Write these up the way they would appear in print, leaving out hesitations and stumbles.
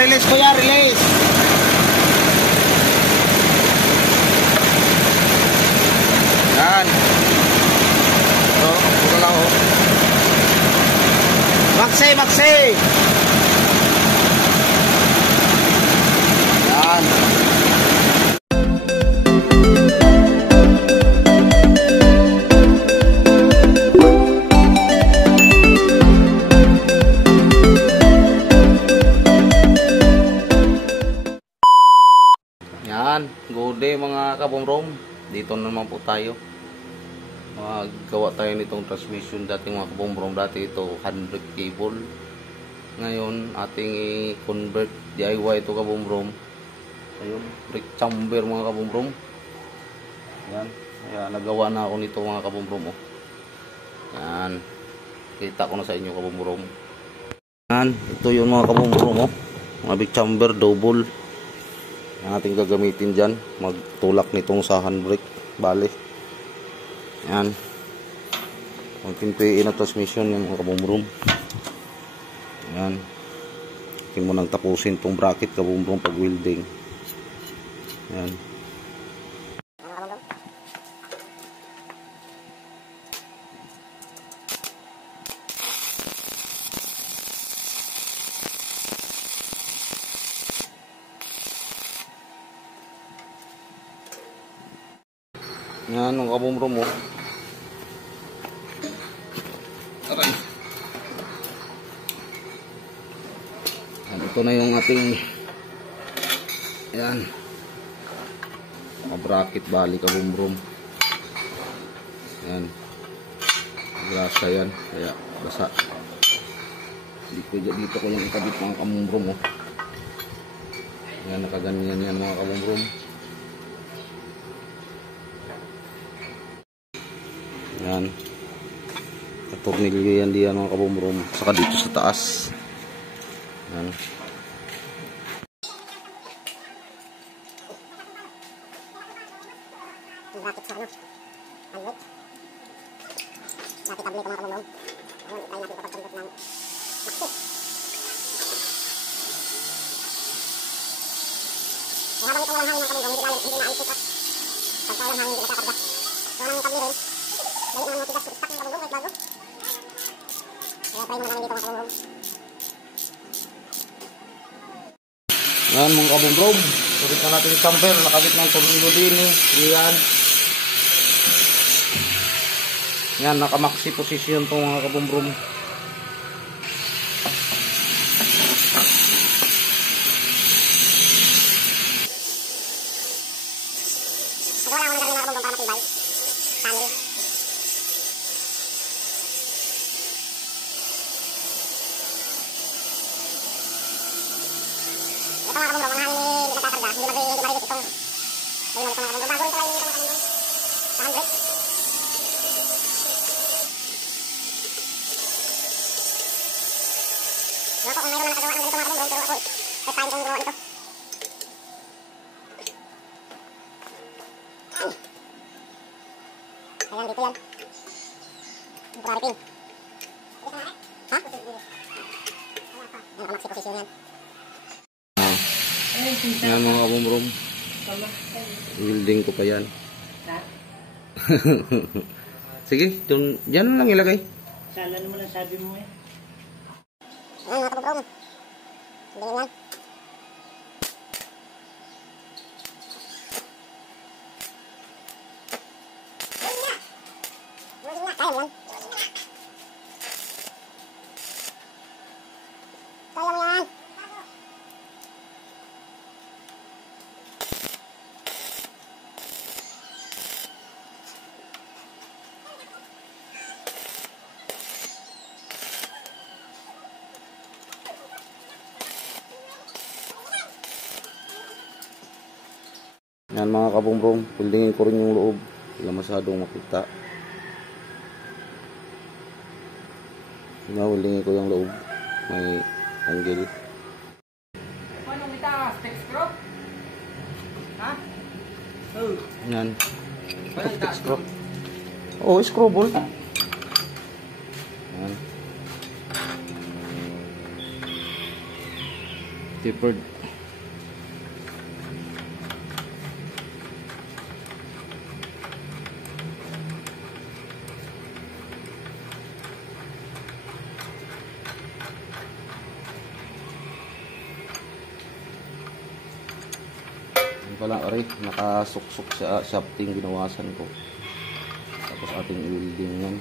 release kuya, release. Yan. So, ito lang oh. Maxi, maxi. Yan. Yan, good day mga kabumrom. Dito naman po tayo. Magawa tayo nitong transmission dating mga kabumrom. Dati ito handbrake cable. Ngayon ating i-convert DIY ito kabumrom. Ayun, brake chamber mga kabumrom. Yan, kaya nagawa na ako nito mga kabumrom oh. Yan, kita ko na sa inyo kabumrom. Yan, ito yung mga kabumrom oh. Mga brake chamber double. Ang ating gagamitin dyan, magtulak nitong sa handbrake, bali. Yan. Magpintuin na transmission yung mga kabumrom. Yan. Hindi mo nang tapusin itong bracket kabumrom pag welding. Yan. Yan ang kabumrom mo. Aray. Yan, ito na yung ating yan. Bracket bali kabumrom. Yan. Grasa yan. Kaya basa. Dito ko yung ikabit mga kabumrom mo. Yan, nakaganyan yan mga kabumrom. Yan. Tornilyo yan diyan mga kabumrom. Saka dito sa taas. Yan. Bakit sa ano? Ano? Bakit tablet mga kabumrom? Ayun, tayo natin kapag-convert ng maxi. Kaya habang ito walang hangin mga kabumrom, hindi na-alipit at pagka walang hangin, hindi nakakarga. So, walang tablet rin. Balik naman mga tigas, stock ng kabumrom, kahit bago. Kaya try mo na namin dito mga kabumrom. Yan mga kabumrom, sulit na natin yung camper, nakabit ng tornilyo din eh. Yan. Yan, naka-maxi position itong mga kabumrom. Wala ko na gawin mga kabumrom para matibay. Panel. Ito mga kabumrom, ang hangin hindi nakakarga, hindi marilit itong ayun mga kabumrom. Bago rin talaga yung mga kabumrom sa handbrake. Wala ko kung mayroon man nakagawa ng ganito mga kabumrom, pero ako first time kong gawa ito. Ayan, dito yan. Temporary pin. Ha? Ayan, naka-maxi position yan. Yan mga kabumrom. Welding ko pa yan. Sige, dyan lang ilagay. Sana naman ang sabi mo eh. Ayan mga kabumrom. Welding yan. Kaya mo yan. Kaya mo yan. Yan mga kabumrom, weldingin ko rin yung loob. Hindi masyadong makita. Weldingin ko yung loob. May angle. Anong itaas? Tex screw? Ha? Oh. Yan. Tex screw. Oh, screw ball. Yan. tapered. Pala ari, nakasuksok sa shafting, ginawasan ko. Tapos ating i-welding yan.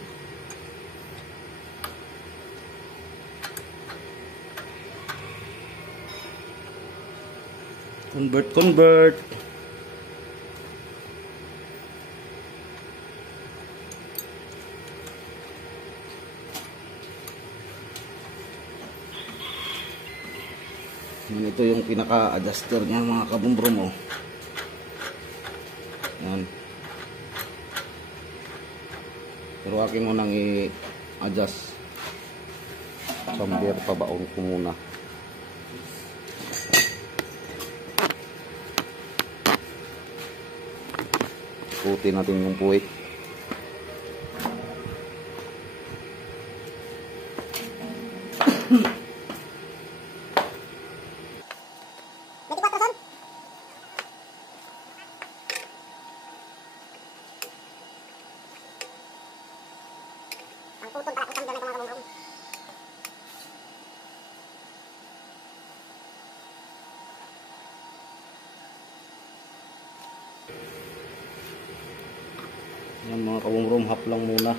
Convert. Yan, ito yung pinaka-adjuster niya mga kabumbrom. Yan. Pero aking munang i-adjust. Sambier, pabaon ko muna. Puti natin yung puwit. Yan mga kabumbrom, half lang muna.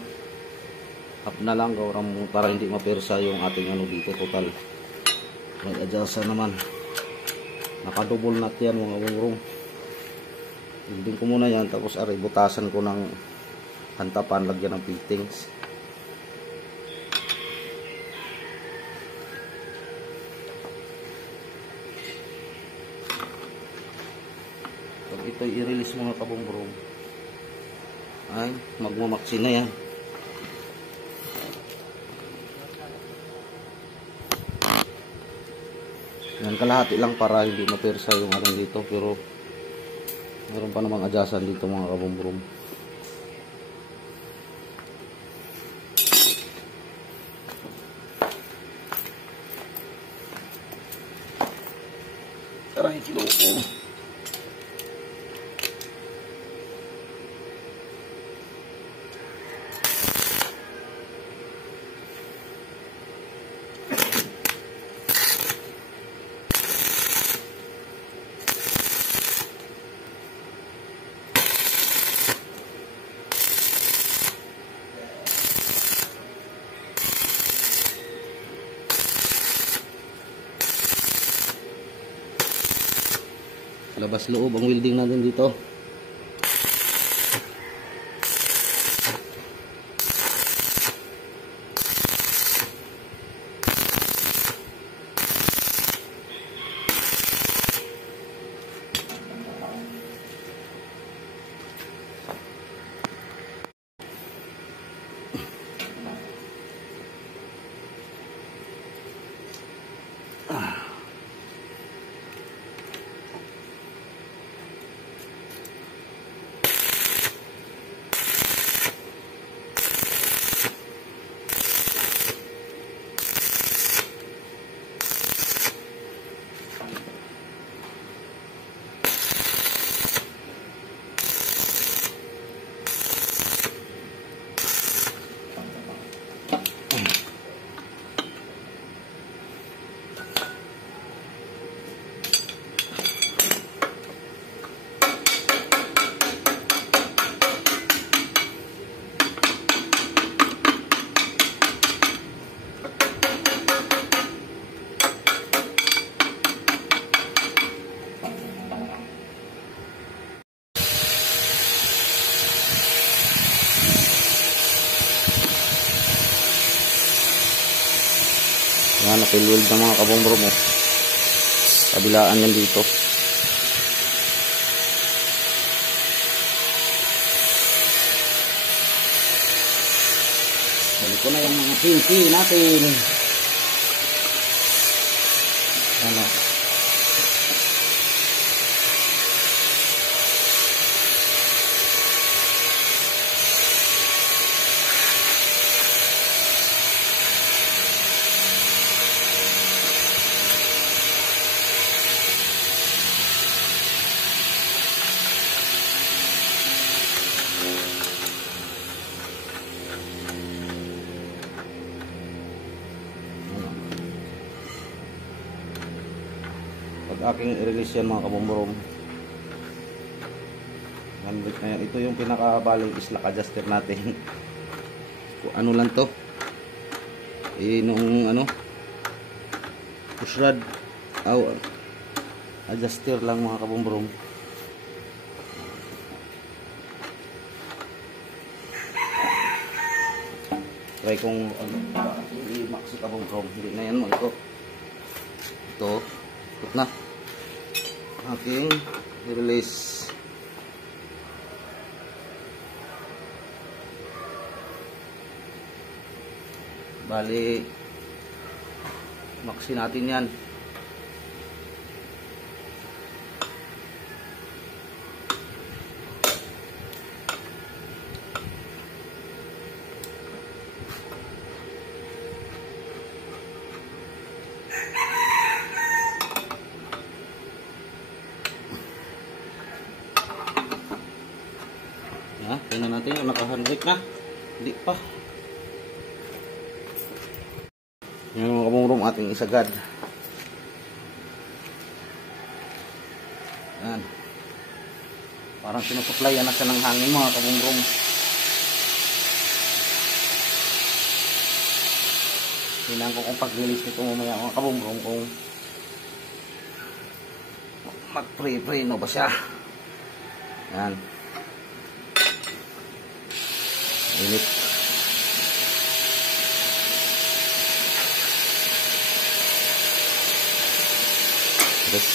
Half na lang gawin para hindi mapersa yung ating ano dito total. Mag-adjust naman. Naka-double nut yan mga kabumbrom. Building ko muna yan, tapos aray butasan ko ng hantapan, lagyan ng fittings. Pag ito i-release mga kabumbrom, ay magmamaksi na yan. Yan, kalahati lang para hindi mapersa yung ating dito, pero meron pa namang adjustan dito mga kabumbrom. Aray, kilo ko. Labas loob ang welding natin dito. Yan, napilweld na mga kabumbrom mo. Kabilaan yan dito. Balik ko na yung mga pinky natin. Ano? aking i-release yan mga kabomborom. 100 na yan. Ito yung pinakabaling slack adjuster natin. Kung ano lang to, nung ano, push rod, adjuster lang mga kabomborom. Try kong i-max sa kabomborom. Hindi na yan mo ito. Ito na aking i-release. Bali maxi natin yan. Tingnan natin yung naka-handbrake na. Hindi pa. Yan mga kabomborom, ating isagad. Yan. Parang sinusuplayan na siya ng hangin mga kabomborom. Tingnan ko kung pag-release nito mamaya mga kabomborom kung mag-pre-pre ba siya. Yan. Init. Terus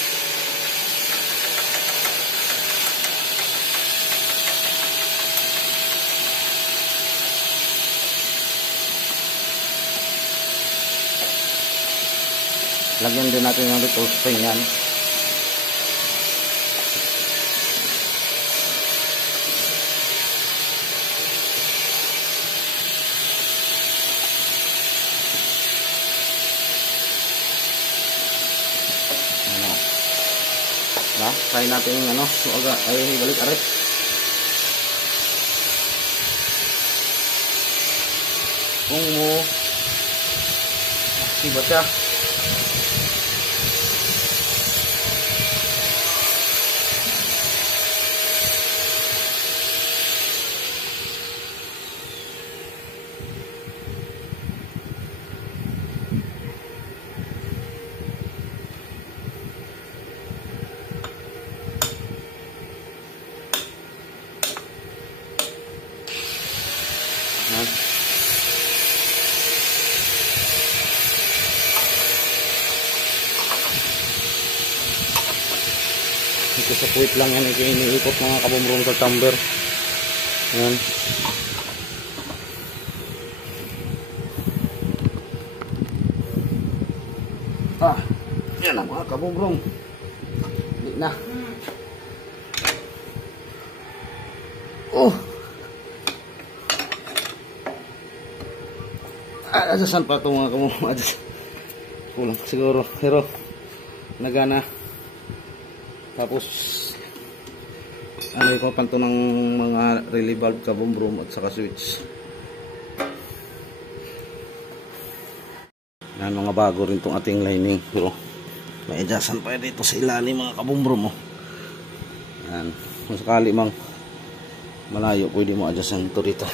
lagyan din natin ng little spring yan. Try natin yung ano, ay balik arit. Kung mo siba siya. Ito sa puwit lang yan, iniikot mga kabomborom sa tumbler. Yan. Yan ang mga kabomborom. Hindi na. Adjasan pa ito mga kabomborom. Kulang siguro. Pero nagana. Tapos ano ko panto ng mga relay valve, kabomborom at saka switch. Yan, mga bago rin itong ating lining. Pero may adjustan pa dito sa ilalim mga kabomborom. Yan. Kung sakali mang malayo, pwede mo adjustan ito dito.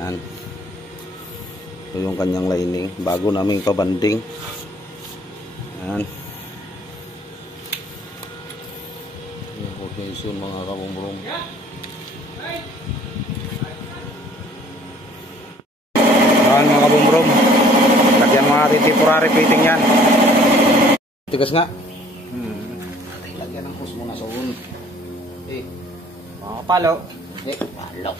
Yan. Ito yung kanyang lining. Bago naming pabanding. Yan. Yung coordination mga kabomborom. Yan mga kabomborom. Lagyan mga temporary fitting yan. Tigas nga. Lagyan ng hose muna sa un. Mga palo. Palo.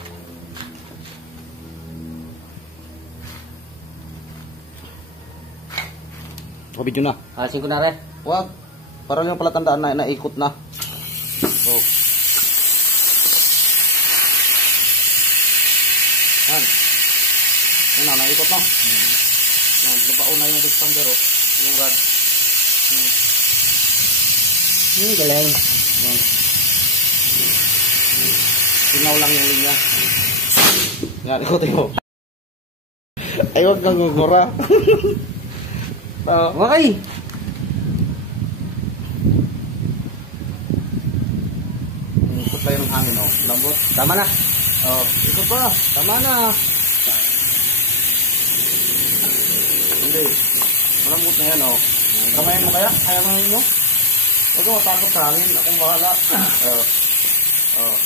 Video na. Alasin ko na rin. Wag. Para lang pala tandaan na naikot na. Oh. Yan. Yan na, naikot na. Yan, nabaon na yung base tumbler, yung rod. Galing. Yan. Sinaw lang yung linya. Yan, ikutin mo. Ay, huwag kang gugura. Okay. supply ng hangin, oh. Lambot. Tama na. Oh, ito pa. Tama na. Hindi. Malambot na yan, oh. Kamayan mo kaya? Kaya kamayan mo? Huwag mo matakot sa hangin. Akong bahala. Oh. Oh.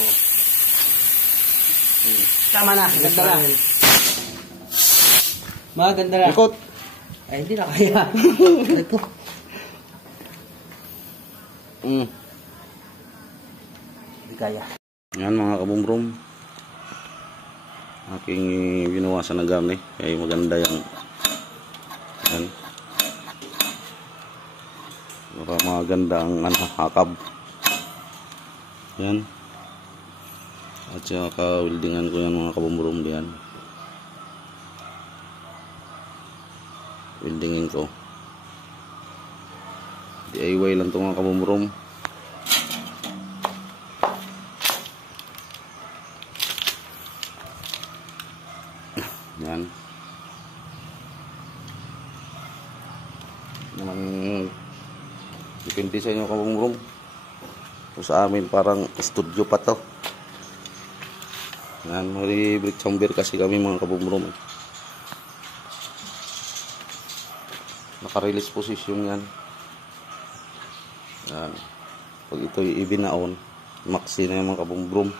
Oh. Tama na. Ganda na. Maganda na. Ikot. Ay, hindi na kaya. Ito. Hindi kaya. Yan mga kabumbrong. Aking binawasan na gamit. Kaya maganda yan. Yan. Para maganda ang hakab. Yan. At saka weldingan ko yan mga kabumbrong diyan. Weldingin ko. DIY lang ito mga kabumbrong. Yan. Naman depende sa inyo kabumbrong. Sa amin parang studio pa to. Yan, may brick chamber kasi kami mga kabumbrong. Naka-release position yan. Yan. Pag ito ibinaon, maxi na yung mga kabumbrong.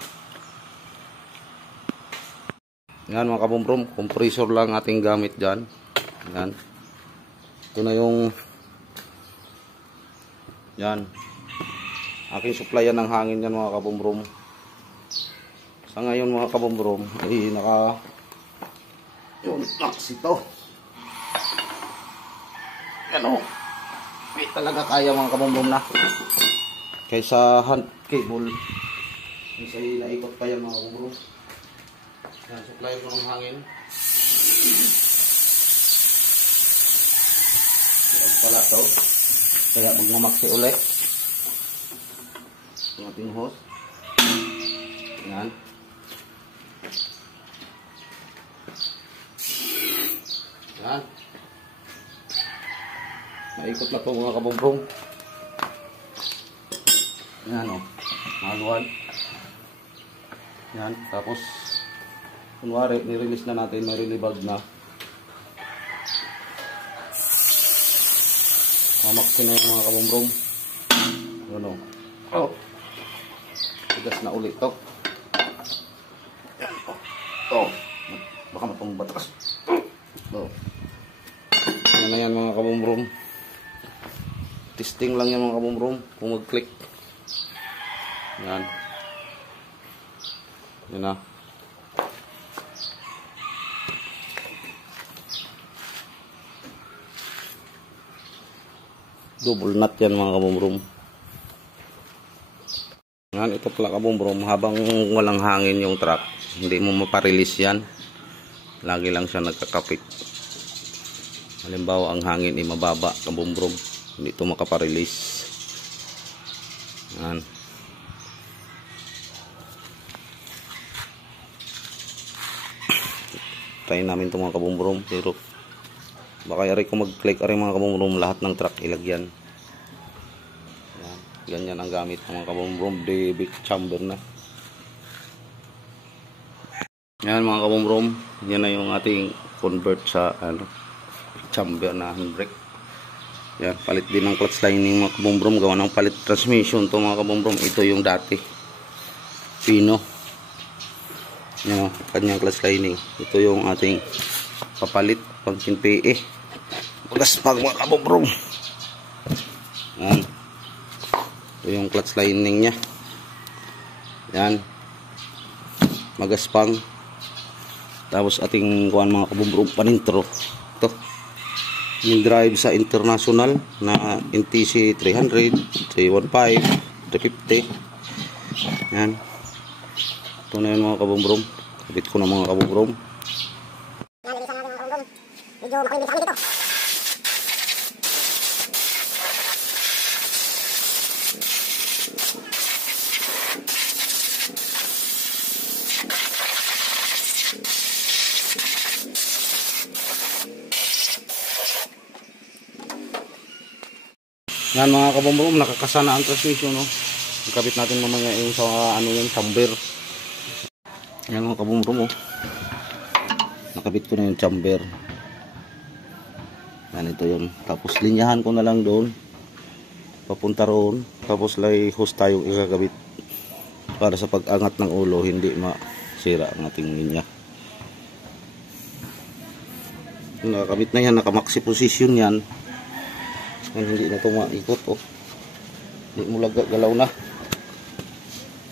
Yan mga kabumbrong, compressor lang ating gamit dyan. Yan. Ito na yung yan. Aking supplyan ng hangin yan mga kabumbrong. Sa ngayon mga kabumbrong ay naka yung maxi to. Ano? May talaga kaya mga kabumbrong na. Kaysa hand cable. Kaysa naikot pa yan mga kabumbrong. Yan, supply ko ng hangin. Yan pala to. Kaya magmamaksi ulit. Yung ating hose. Yan. Yan. Naikot na ito mga kabumbrong. Yan o. Maluwan. Yan. Tapos kunwari, nirelease na natin, may relibag na. Mamaksin na yung mga kabumbrong. Ano? Oh! Tigas na ulit to. Yan. Oh! Baka matungbatas. Oh! Yan na yan mga kabumbrong. Testing lang yan mga kabumbrong. Kung mag-click. Yan. Yan na. Double nut yan mga kabumbrong. Yan, ito pala kabumbrong. Habang walang hangin yung truck, hindi mo maparelease yan. Lagi lang siya nagkakapit. Halimbawa ang hangin ay mababa kabumbrong, hindi ito makaparelease. Yan. Try namin ito mga kabumbrong, pero baka yari ko mag-click ari mga kabumbrong, lahat ng truck ilagyan. Yan. Ganyan ang gamit ng mga kabumbrong, big chamber na. Yan mga kabumbrong, yan na yung ating convert sa chamber na handbrake. Yan, palit din ng clutch lining mga kabumbrong, gawa ng palit transmission to mga kabumbrong. Ito yung dati Pino. Yan, kanyang clutch lining. Ito yung ating papalit pang PE. Magaspag mga kabumbrong. Yan. Ito yung clutch lining nya. Yan. Magaspang. Tapos ating kuhan mga kabumbrong panintro. Ito. Yung drive sa international na NTC 300, 315, 350. Yan. Ito na yun mga kabumbrong. Kabit ko na mga kabumbrong. Medyo makulimit sa amin dito. Yan mga kabumbrong, nakakasana ang transmission, no? Ikabit natin mamaya yung sa ano yung chamber. Yan mga kabumrom oh. Nakabit ko na yung chamber. Yan ito yun. Tapos linyahan ko na lang doon. Papunta roon. Tapos lay hose tayo ikakabit. Para sa pag-angat ng ulo hindi masira ang ating linya. Nakakabit na yan. Nakamaxi position yan. Hindi na ito maikot oh. Hindi mo galaw na.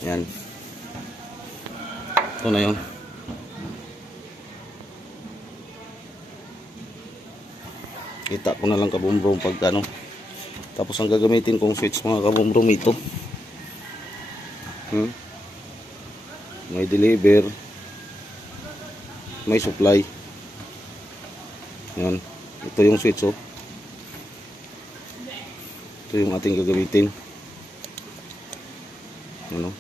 Yan. Ito na yun. Kita ko na lang kabumrom pag ano. Tapos ang gagamitin kong switch mga kabumrom ito. May deliver. May supply. Yan. Ito yung switch oh. Ito yung ating gagamitin. Ano?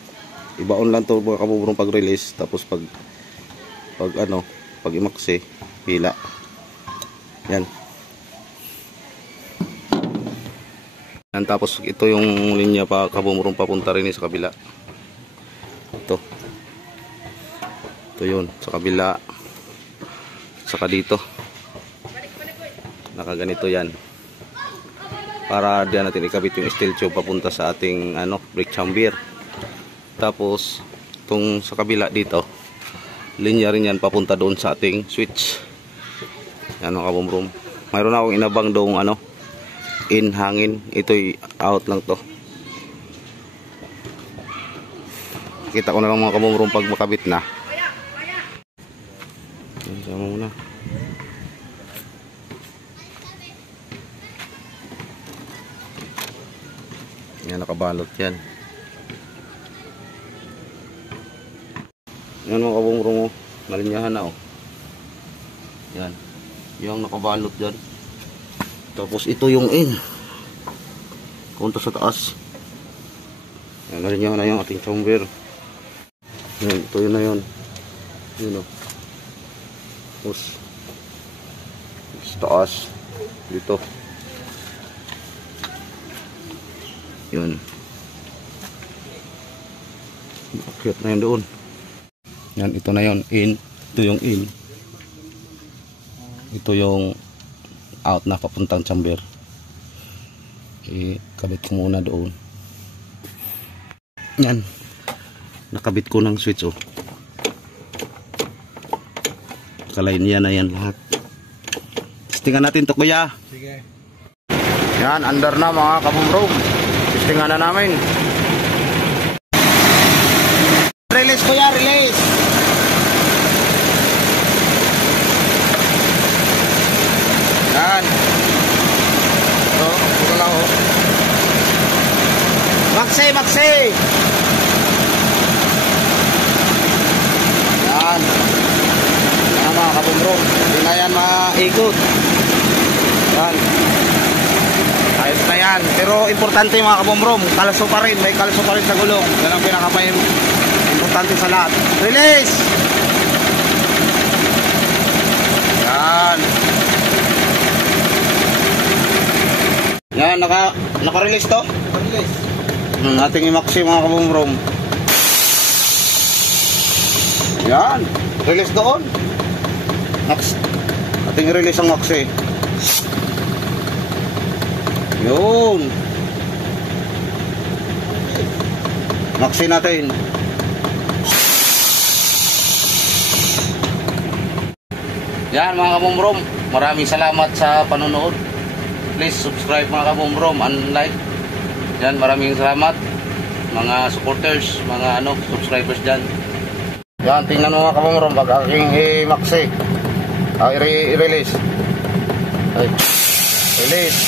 Ibaon lang to mga kabumrom pag release. Tapos pag imaksi pila. Yan. Yan, tapos ito yung linya pa kabumrom papunta rin sa kabila. Ito yun sa kabila. Saka dito nakaganito yan para diyan natin ikabit yung steel tube papunta sa ating brake chamber. Tapos itong sa kabila dito linya rin yan papunta doon sa ating switch. Yan mga kabumrom. Mayroon akong inabang doong in hangin. Ito'y out lang to. Kita ko na lang mga kabumrom pag makabit na. Sama muna. Yan, nakabalot yan. Yan mga kabumrom oh. Nalinyahan na oh. Yan. Yung nakabalot dyan. Tapos ito yung in. Punta sa taas. Yan, nalinyahan na yung ating chamber. Yan, ito yun na yun. Yun oh. Tapos sa taas. Dito. Yun. Bakit na yun doon. Yan, ito na yun. In. Ito yung in. Ito yung out na papuntang chamber. Ikabit ko muna doon. Yan. Nakabit ko ng switch oh. Kalain niya na yan lahat. Testingan natin to kuya. Sige. Yan, under na mga kabumrom. Testingan na namin. Release kuya, release. Yan. So, ito lang oh. Maxi, maxi. Yan. Yan mga kabumrom. Hindi na yan maikot. Yan. Ayos na yan. Pero importante mga kabumrom, kalso pa rin. May kalso pa rin sa gulong. Yan ang pinaka-importante sa lahat. Release! Yan. Yan, naka-release to? Release. Ating i-maxi mga kabumrom. Yan. Release doon. Ating i-release ang maxi. Yun. Maxi natin. Yan mga kabumrom. Maraming salamat sa panonood. Please subscribe mga kabumrom and like. Yan, maraming salamat mga supporters, mga subscribers dyan. Yan, tingnan mo mga kabumrom pag aking i-maxi. I-release. Release.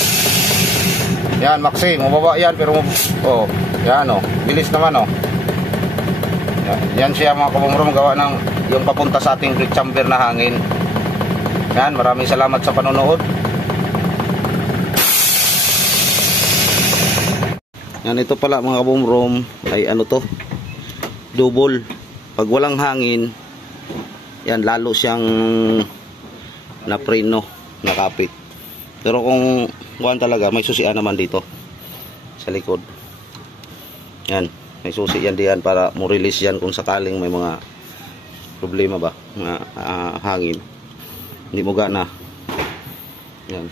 Yan, maxi, mababa yan pero yan bilis naman Yan siya mga kabumrom gawa ng yung papunta sa ating brake chamber na hangin. Yan, maraming salamat sa panonood. Yan, ito pala mga kabumrom ay to double. Pag walang hangin yan lalo siyang napreno, nakapit. Pero kung talaga may susian naman dito sa likod. Yan, may susi yan diyan para mo-release yan kung sakaling may mga problema ba na hangin. Hindi mo gana. Yan.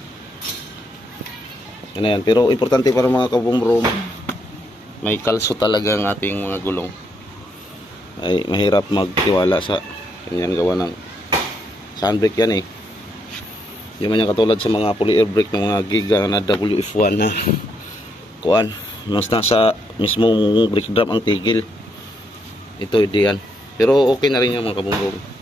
Yan, yan. Pero importante para mga kabumrom, may kalso talaga ang ating mga gulong. Ay mahirap magtiwala sa ganyan, gawa ng handbrake yan eh. Hindi man yan katulad sa mga poly air brake ng mga giga na WF1 na kuan, mas nasa mismong brake drum ang tigil. Ito hindi yan. Pero okay na rin yan mga kabumrom.